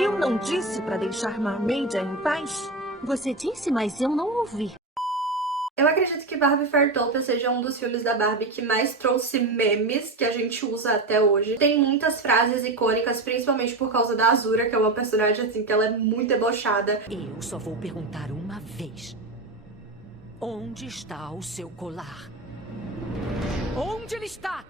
Eu não disse pra deixar Mermaid em paz? Você disse, mas eu não ouvi. Eu acredito que Barbie Fairtopia seja um dos filmes da Barbie que mais trouxe memes que a gente usa até hoje. Tem muitas frases icônicas, principalmente por causa da Azura, que é uma personagem assim que ela é muito debochada. Eu só vou perguntar uma vez. Onde está o seu colar? Onde ele está?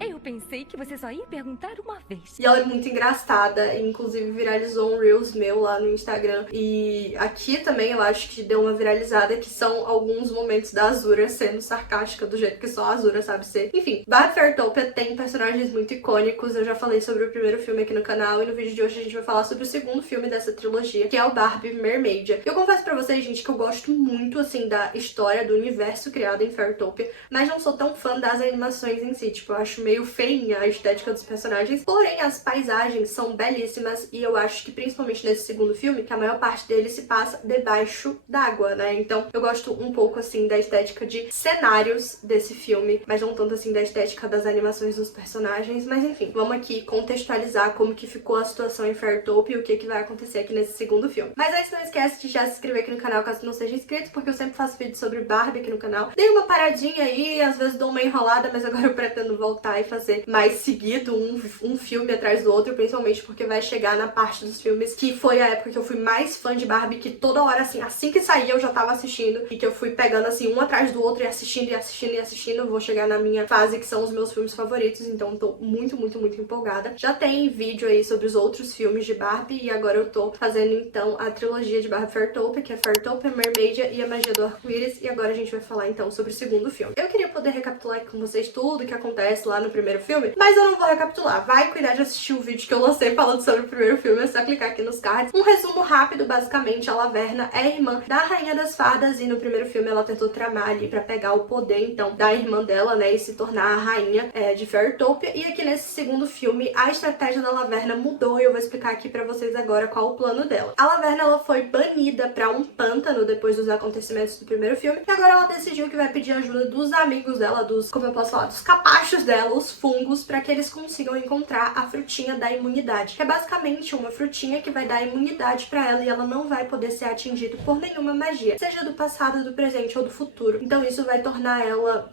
Eu pensei que você só ia perguntar uma vez. E ela é muito engraçada, inclusive viralizou um Reels meu lá no Instagram. E aqui também eu acho que deu uma viralizada, que são alguns momentos da Azura sendo sarcástica do jeito que só a Azura sabe ser. Enfim, Barbie Fairtopia tem personagens muito icônicos. Eu já falei sobre o primeiro filme aqui no canal e no vídeo de hoje a gente vai falar sobre o segundo filme dessa trilogia, que é o Barbie Mermaid. Eu confesso pra vocês, gente, que eu gosto muito, assim, da história, do universo criado em Fairtopia, mas não sou tão fã das animações em si. Tipo, eu acho meio feinha a estética dos personagens, porém as paisagens são belíssimas e eu acho que principalmente nesse segundo filme, que a maior parte dele se passa debaixo d'água, né? Então eu gosto um pouco assim da estética de cenários desse filme, mas não tanto assim da estética das animações dos personagens, mas enfim, vamos aqui contextualizar como que ficou a situação em Fairtopia e o que vai acontecer aqui nesse segundo filme. Mas antes, não esquece de já se inscrever aqui no canal caso não seja inscrito, porque eu sempre faço vídeos sobre Barbie aqui no canal. Dei uma paradinha aí, às vezes dou uma enrolada, mas agora eu pretendo voltar e fazer mais seguido, um filme atrás do outro, principalmente porque vai chegar na parte dos filmes que foi a época que eu fui mais fã de Barbie, que toda hora, assim que saía eu já tava assistindo, e que eu fui pegando assim um atrás do outro e assistindo e assistindo e assistindo. Vou chegar na minha fase que são os meus filmes favoritos, então tô muito empolgada. Já tem vídeo aí sobre os outros filmes de Barbie e agora eu tô fazendo então a trilogia de Barbie Fairtopia, que é Fairtopia, Mermaid e a Magia do Arco-Íris, e agora a gente vai falar então sobre o segundo filme. Eu queria poder recapitular aqui com vocês tudo que acontece lá no primeiro filme, mas eu não vou recapitular. Vai cuidar de assistir o vídeo que eu lancei falando sobre o primeiro filme, é só clicar aqui nos cards. Um resumo rápido, basicamente, a Laverna é irmã da Rainha das Fadas e no primeiro filme ela tentou tramar ali pra pegar o poder, então, da irmã dela, né, e se tornar a rainha de Fairtopia. E aqui nesse segundo filme, a estratégia da Laverna mudou e eu vou explicar aqui pra vocês agora qual o plano dela. A Laverna, ela foi banida pra um pântano depois dos acontecimentos do primeiro filme e agora ela decidiu que vai pedir ajuda dos amigos dela, como eu posso falar, dos capachos dela, os fungos, pra que eles consigam encontrar a frutinha da imunidade, que é basicamente uma frutinha que vai dar imunidade pra ela e ela não vai poder ser atingida por nenhuma magia, seja do passado, do presente ou do futuro. Então isso vai tornar ela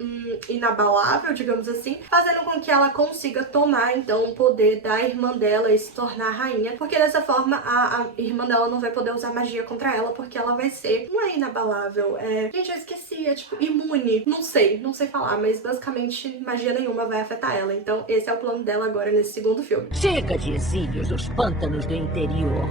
inabalável, digamos assim, fazendo com que ela consiga tomar então o poder da irmã dela e se tornar rainha, porque dessa forma a irmã dela não vai poder usar magia contra ela, porque ela vai ser, não é inabalável, gente, eu esqueci, é tipo imune, não sei falar, mas basicamente magia nenhuma vai afetar ela. Então esse é o plano dela agora nesse segundo filme. Chega de exílios dos pântanos do interior.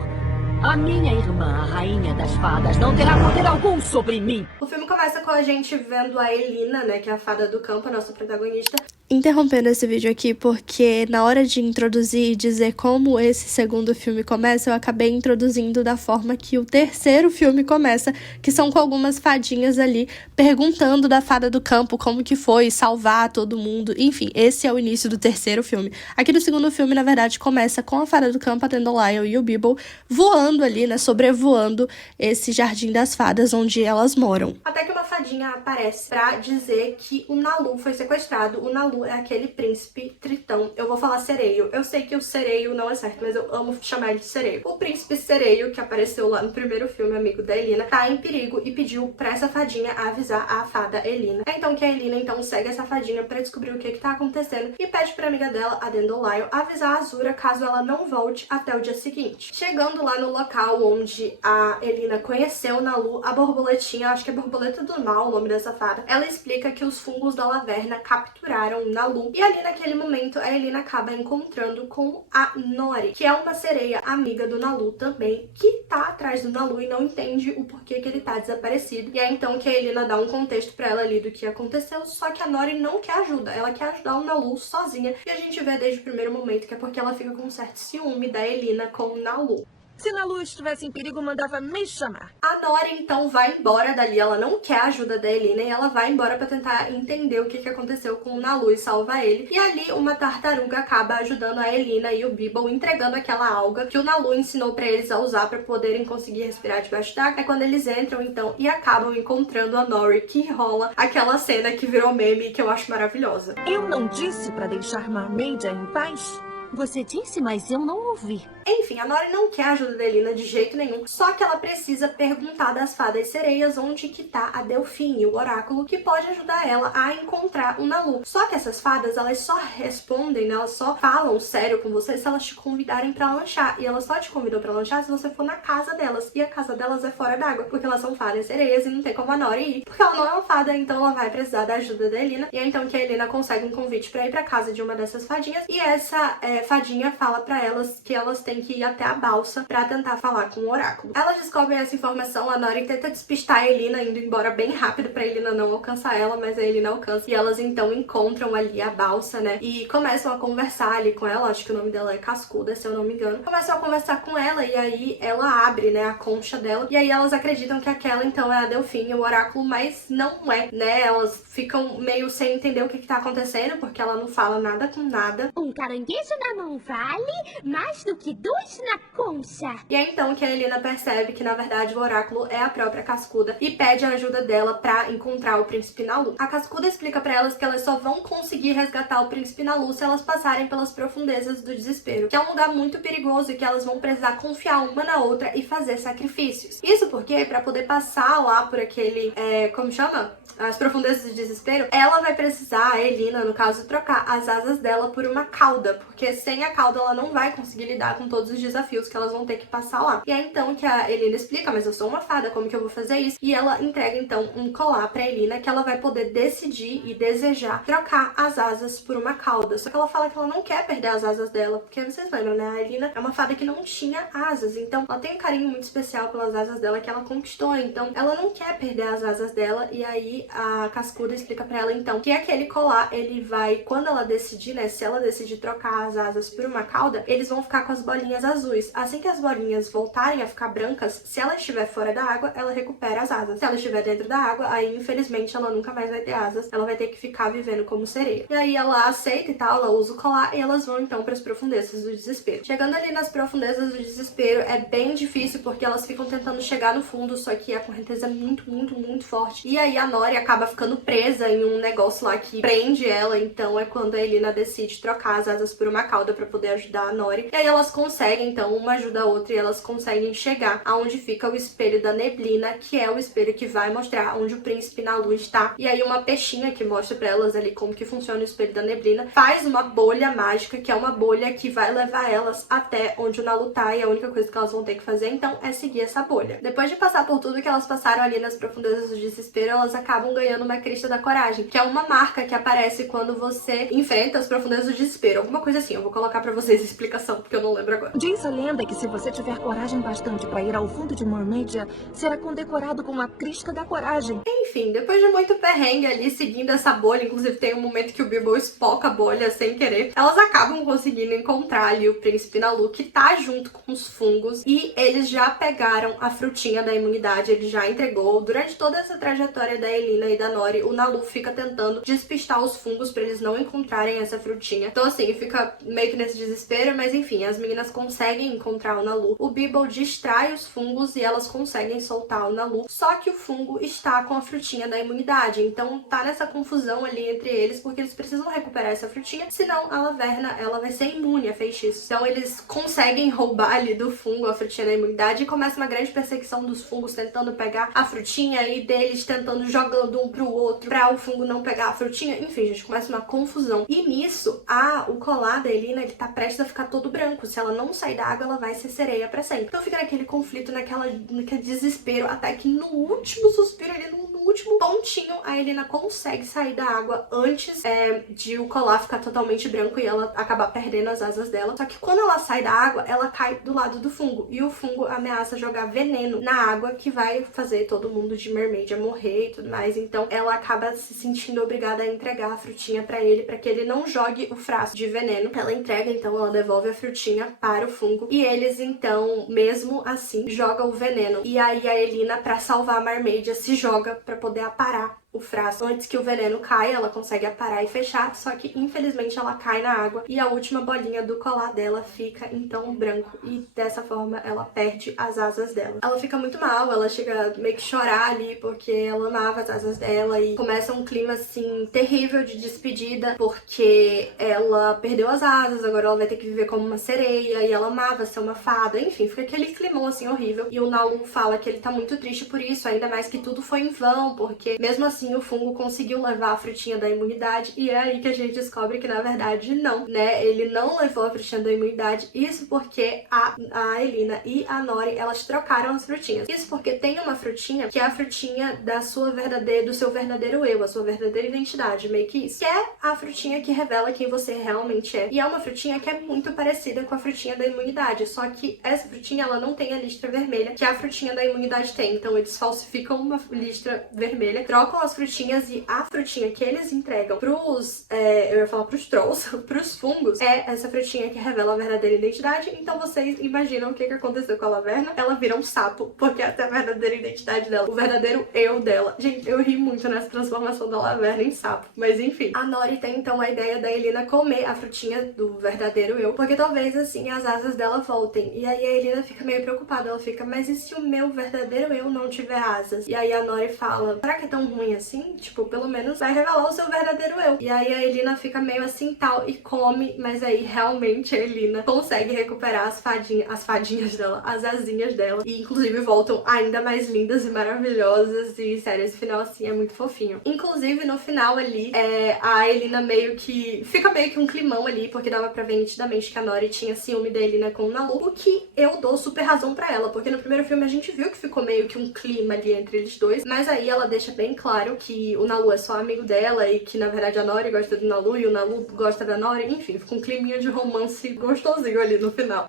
A minha irmã, a Rainha das Fadas, não terá poder algum sobre mim. O filme começa com a gente vendo a Elina, né, que é a fada do campo, a nossa protagonista. Interrompendo esse vídeo aqui porque na hora de introduzir e dizer como esse segundo filme começa, eu acabei introduzindo da forma que o terceiro filme começa, que são com algumas fadinhas ali perguntando da fada do campo como que foi salvar todo mundo. Enfim, esse é o início do terceiro filme. Aqui no segundo filme, na verdade, começa com a fada do campo, a Dandelion e o Bibble voando ali, né, sobrevoando esse jardim das fadas onde elas moram. Até que uma fadinha aparece pra dizer que o Nalu foi sequestrado. O Nalu é aquele príncipe tritão. Eu vou falar sereio. Eu sei que o sereio não é certo, mas eu amo chamar ele de sereio. O príncipe sereio, que apareceu lá no primeiro filme, amigo da Elina, tá em perigo e pediu pra essa fadinha avisar a fada Elina. É então que a Elina então segue essa fadinha pra descobrir o que tá acontecendo e pede pra amiga dela, a Dandelion, avisar a Azura caso ela não volte até o dia seguinte. Chegando lá no local onde a Elina conheceu o Nalu, a borboletinha, acho que é borboleta do mal o nome dessa fada, ela explica que os fungos da Laverna capturaram o Nalu. E ali naquele momento a Elina acaba encontrando com a Nori, que é uma sereia amiga do Nalu também, que tá atrás do Nalu e não entende o porquê que ele tá desaparecido. E é então que a Elina dá um contexto pra ela ali do que aconteceu, só que a Nori não quer ajuda, ela quer ajudar o Nalu sozinha. E a gente vê desde o primeiro momento que é porque ela fica com um certo ciúme da Elina com o Nalu. Se Nalu estivesse em perigo, mandava me chamar. A Nori então vai embora dali, ela não quer a ajuda da Elina e ela vai embora pra tentar entender o que aconteceu com o Nalu e salvar ele. E ali uma tartaruga acaba ajudando a Elina e o Bibble, entregando aquela alga que o Nalu ensinou pra eles a usar pra poderem conseguir respirar debaixo d'água. É quando eles entram então e acabam encontrando a Nori, que rola aquela cena que virou meme que eu acho maravilhosa. Eu não disse pra deixar Mermaid em paz? Você disse, mas eu não ouvi. Enfim, a Nori não quer a ajuda da Elina de jeito nenhum, só que ela precisa perguntar das fadas sereias onde que tá a Delfine, o oráculo, que pode ajudar ela a encontrar o Nalu. Só que essas fadas, elas só respondem, né, elas só falam sério com você se elas te convidarem pra lanchar. E elas só te convidam pra lanchar se você for na casa delas. E a casa delas é fora d'água, porque elas são fadas sereias e não tem como a Nori ir, porque ela não é uma fada, então ela vai precisar da ajuda da Elina. E é então que a Elina consegue um convite pra ir pra casa de uma dessas fadinhas, e essa fadinha fala pra elas que elas têm que ir até a balsa pra tentar falar com o oráculo. Elas descobrem essa informação, a Nori tenta despistar a Elina, indo embora bem rápido pra Elina não alcançar ela, mas a Elina alcança. E elas então encontram ali a balsa, né, e começam a conversar ali com ela, acho que o nome dela é Cascuda, se eu não me engano. Começam a conversar com ela e aí ela abre, né, a concha dela, e aí elas acreditam que aquela então é a Delfine, o oráculo, mas não é, né, elas ficam meio sem entender o que tá acontecendo, porque ela não fala nada com nada. Um caranguejo na mão vale mais do que 2 na concha. E é então que a Elina percebe que, na verdade, o oráculo é a própria Cascuda e pede a ajuda dela pra encontrar o Príncipe Nalu. A Cascuda explica pra elas que elas só vão conseguir resgatar o Príncipe Nalu se elas passarem pelas profundezas do desespero, que é um lugar muito perigoso e que elas vão precisar confiar uma na outra e fazer sacrifícios. Isso porque, pra poder passar lá por aquele, como chama? As profundezas do desespero, ela vai precisar, a Elina, no caso, trocar as asas dela por uma cauda, porque sem a cauda ela não vai conseguir lidar com todos os desafios que elas vão ter que passar lá. E é então que a Elina explica, mas eu sou uma fada, como que eu vou fazer isso? E ela entrega então um colar pra Elina, que ela vai poder decidir e desejar trocar as asas por uma cauda. Só que ela fala que ela não quer perder as asas dela, porque vocês lembram, né? A Elina é uma fada que não tinha asas, então ela tem um carinho muito especial pelas asas dela que ela conquistou, então ela não quer perder as asas dela. E aí a Cascuda explica pra ela então que aquele colar, ele vai, quando ela decidir, né, se ela decidir trocar as asas por uma cauda, eles vão ficar com as bolinhas azuis. Assim que as bolinhas voltarem a ficar brancas, se ela estiver fora da água, ela recupera as asas. Se ela estiver dentro da água, aí infelizmente ela nunca mais vai ter asas, ela vai ter que ficar vivendo como sereia. E aí ela aceita e tal, ela usa o colar e elas vão então para as profundezas do desespero. Chegando ali nas profundezas do desespero é bem difícil porque elas ficam tentando chegar no fundo, só que a correnteza é muito forte. E aí a Nori acaba ficando presa em um negócio lá que prende ela, então é quando a Elina decide trocar as asas por uma cauda pra poder ajudar a Nori. E aí elas conseguem, então, uma ajuda a outra e elas conseguem chegar aonde fica o espelho da neblina, que é o espelho que vai mostrar onde o príncipe Nalu está. E aí uma peixinha que mostra pra elas ali como que funciona o espelho da neblina faz uma bolha mágica, que é uma bolha que vai levar elas até onde o Nalu tá, e a única coisa que elas vão ter que fazer, então, é seguir essa bolha. Depois de passar por tudo que elas passaram ali nas profundezas do desespero, elas acabam ganhando uma crista da coragem, que é uma marca que aparece quando você enfrenta as profundezas do desespero, alguma coisa assim. Eu vou colocar pra vocês a explicação, porque eu não lembro agora. Diz a lenda que se você tiver coragem bastante para ir ao fundo de Mermaidia, será condecorado com a crista da coragem. Enfim, depois de muito perrengue ali, seguindo essa bolha, inclusive tem um momento que o Bilbo espoca a bolha sem querer, elas acabam conseguindo encontrar ali o príncipe Nalu, que tá junto com os fungos, e eles já pegaram a frutinha da imunidade, ele já entregou. Durante toda essa trajetória da Elina e da Nori, o Nalu fica tentando despistar os fungos pra eles não encontrarem essa frutinha. Então assim, fica meio que nesse desespero, mas enfim, as meninas conseguem encontrar o Nalu. O Bilbo distrai os fungos e elas conseguem soltar o Nalu, só que o fungo está com a frutinha da imunidade, então tá nessa confusão ali entre eles, porque eles precisam recuperar essa frutinha, senão a Laverna, ela vai ser imune a feitiços. Então eles conseguem roubar ali do fungo a frutinha da imunidade e começa uma grande perseguição dos fungos tentando pegar a frutinha e deles tentando jogando um pro outro pra o fungo não pegar a frutinha. Enfim, gente, começa uma confusão. E nisso, o colar da Elina, ele tá prestes a ficar todo branco. Se ela não sair da água, ela vai ser sereia pra sempre. Então fica naquele conflito, naquele desespero, até que no último suspiro ali, no último pontinho, a Elina consegue sair da água antes de o colar ficar totalmente branco e ela acabar perdendo as asas dela. Só que quando ela sai da água, ela cai do lado do fungo. E o fungo ameaça jogar veneno na água, que vai fazer todo mundo de Mermaidia morrer e tudo mais. Então ela acaba se sentindo obrigada a entregar a frutinha pra ele, pra que ele não jogue o frasco de veneno. Ela entrega, então ela devolve a frutinha para o fungo. E eles, então, mesmo assim, jogam o veneno. E aí a Elina, pra salvar a Mermaidia, se joga pra poder aparar o frasco antes que o veneno caia, ela consegue aparar e fechar, só que infelizmente ela cai na água e a última bolinha do colar dela fica então branco e dessa forma ela perde as asas dela. Ela fica muito mal, ela chega meio que chorar ali porque ela amava as asas dela e começa um clima assim terrível de despedida porque ela perdeu as asas, agora ela vai ter que viver como uma sereia e ela amava ser uma fada, enfim, fica aquele climão assim horrível. E o Nalu fala que ele tá muito triste por isso, ainda mais que tudo foi em vão, porque mesmo assim o fungo conseguiu levar a frutinha da imunidade e é aí que a gente descobre que na verdade não, né? Ele não levou a frutinha da imunidade, isso porque a Elina e a Nori, elas trocaram as frutinhas. Isso porque tem uma frutinha que é a frutinha do seu verdadeiro eu, a sua verdadeira identidade, meio que isso. Que é a frutinha que revela quem você realmente é. E é uma frutinha que é muito parecida com a frutinha da imunidade, só que essa frutinha, ela não tem a listra vermelha que a frutinha da imunidade tem. Então eles falsificam uma listra vermelha, trocam as frutinhas e a frutinha que eles entregam pros, eu ia falar pros trolls, pros fungos, é essa frutinha que revela a verdadeira identidade. Então vocês imaginam o que aconteceu com a Laverna? Ela vira um sapo, porque essa é a verdadeira identidade dela, o verdadeiro eu dela. Gente, eu ri muito nessa transformação da Laverna em sapo, mas enfim. A Nori tem então a ideia da Elina comer a frutinha do verdadeiro eu, porque talvez assim as asas dela voltem. E aí a Elina fica meio preocupada, ela fica, mas e se o meu verdadeiro eu não tiver asas? E aí a Nori fala, será que é tão ruim assim? Tipo, pelo menos vai revelar o seu verdadeiro eu. E aí a Elina fica meio assim tal e come, mas aí realmente a Elina consegue recuperar as fadinhas dela, as asinhas dela, e inclusive voltam ainda mais lindas e maravilhosas, e sério, esse final assim é muito fofinho. Inclusive no final ali, a Elina fica meio que um climão ali, porque dava pra ver nitidamente que a Nori tinha ciúme da Elina com o Nalu, o que eu dou super razão pra ela, porque no primeiro filme a gente viu que ficou meio que um clima ali entre eles dois, mas aí ela deixa bem claro que o Nalu é só amigo dela e que na verdade a Nori gosta do Nalu e o Nalu gosta da Nori, enfim, fica um climinha de romance gostosinho ali no final.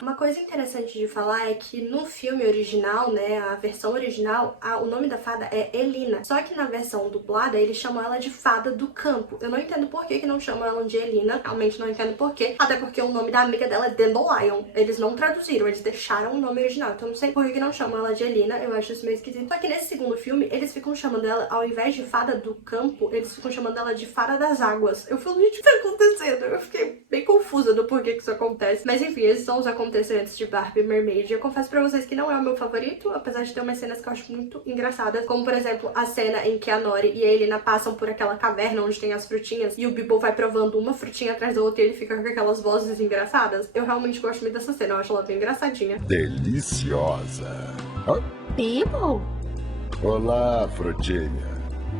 Uma coisa interessante de falar é que no filme original, né, a versão original, o nome da fada é Elina. Só que na versão dublada, eles chamam ela de Fada do Campo. Eu não entendo por que não chamam ela de Elina, realmente não entendo por quê. Até porque o nome da amiga dela é Dandelion. Eles não traduziram, eles deixaram o nome original. Então eu não sei por que não chamam ela de Elina, eu acho isso meio esquisito. Só que nesse segundo filme, eles ficam chamando ela, ao invés de Fada do Campo, eles ficam chamando ela de Fada das Águas. Eu falo, gente, o que tá acontecendo? Eu fiquei bem confusa do porquê que isso acontece. Mas enfim, esses são os acontecimentos de Barbie Mermaid. Eu confesso pra vocês que não é o meu favorito, apesar de ter umas cenas que eu acho muito engraçadas, como por exemplo a cena em que a Nori e a Elina passam por aquela caverna onde tem as frutinhas e o Bibble vai provando uma frutinha atrás da outra e ele fica com aquelas vozes engraçadas. Eu realmente gosto muito dessa cena, eu acho ela bem engraçadinha. Deliciosa. Bibble? Olá, frutinha.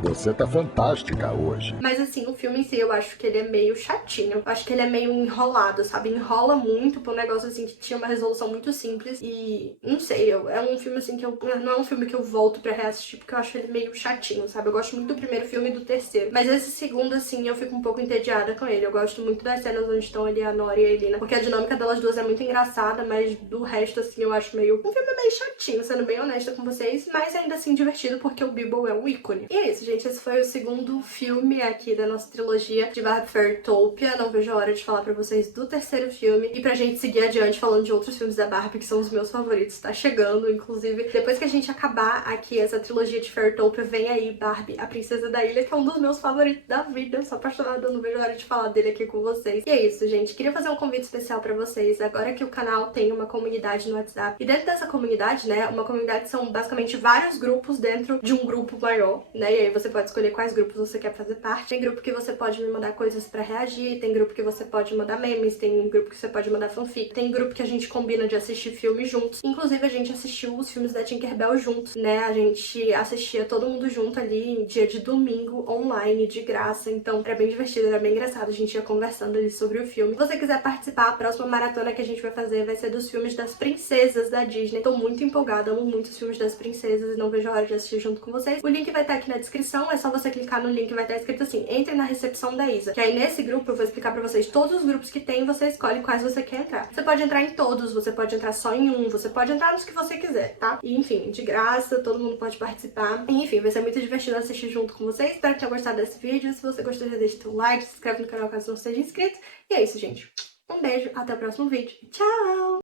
Você tá fantástica hoje. Mas assim, o filme em si, eu acho que ele é meio chatinho. Eu acho que ele é meio enrolado, sabe? Enrola muito pra um negócio assim que tinha uma resolução muito simples. E não sei, é um filme assim que não é um filme que eu volto pra reassistir, porque eu acho ele meio chatinho, sabe? Eu gosto muito do primeiro filme e do terceiro. Mas esse segundo, assim, eu fico um pouco entediada com ele. Eu gosto muito das cenas onde estão ali a Nori e a Elina, porque a dinâmica delas duas é muito engraçada, mas do resto, assim, eu acho meio... um filme meio chatinho, sendo bem honesta com vocês, mas ainda assim divertido, porque o Bibble é um ícone. E é isso, gente. Esse foi o segundo filme aqui da nossa trilogia de Barbie Fairytopia. Não vejo a hora de falar pra vocês do terceiro filme e pra gente seguir adiante falando de outros filmes da Barbie que são os meus favoritos. Tá chegando, inclusive, depois que a gente acabar aqui essa trilogia de Fairytopia, vem aí Barbie, a Princesa da Ilha, que é um dos meus favoritos da vida. Eu sou apaixonada, não vejo a hora de falar dele aqui com vocês. E é isso, gente. Queria fazer um convite especial pra vocês. Agora que o canal tem uma comunidade no WhatsApp, e dentro dessa comunidade, né, uma comunidade são basicamente vários grupos dentro de um grupo maior, né, e aí você pode escolher quais grupos você quer fazer parte. Tem grupo que você pode me mandar coisas pra reagir, tem grupo que você pode mandar memes, tem grupo que você pode mandar fanfic, tem grupo que a gente combina de assistir filmes juntos. Inclusive, a gente assistiu os filmes da Tinkerbell juntos, né? A gente assistia todo mundo junto ali em dia de domingo, online, de graça. Então, era bem divertido, era bem engraçado. A gente ia conversando ali sobre o filme. Se você quiser participar, a próxima maratona que a gente vai fazer vai ser dos filmes das princesas da Disney. Tô muito empolgada, amo muito os filmes das princesas e não vejo a hora de assistir junto com vocês. O link vai estar aqui na descrição, é só você clicar no link e vai estar escrito assim, entre na recepção da Isa. Que aí nesse grupo eu vou explicar pra vocês todos os grupos que tem, você escolhe quais você quer entrar. Você pode entrar em todos, você pode entrar só em um, você pode entrar nos que você quiser, tá? E enfim, de graça, todo mundo pode participar. E, enfim, vai ser muito divertido assistir junto com vocês. Espero que tenham gostado desse vídeo. Se você gostou, já deixa o like, se inscreve no canal caso não seja inscrito. E é isso, gente. Um beijo, até o próximo vídeo. Tchau!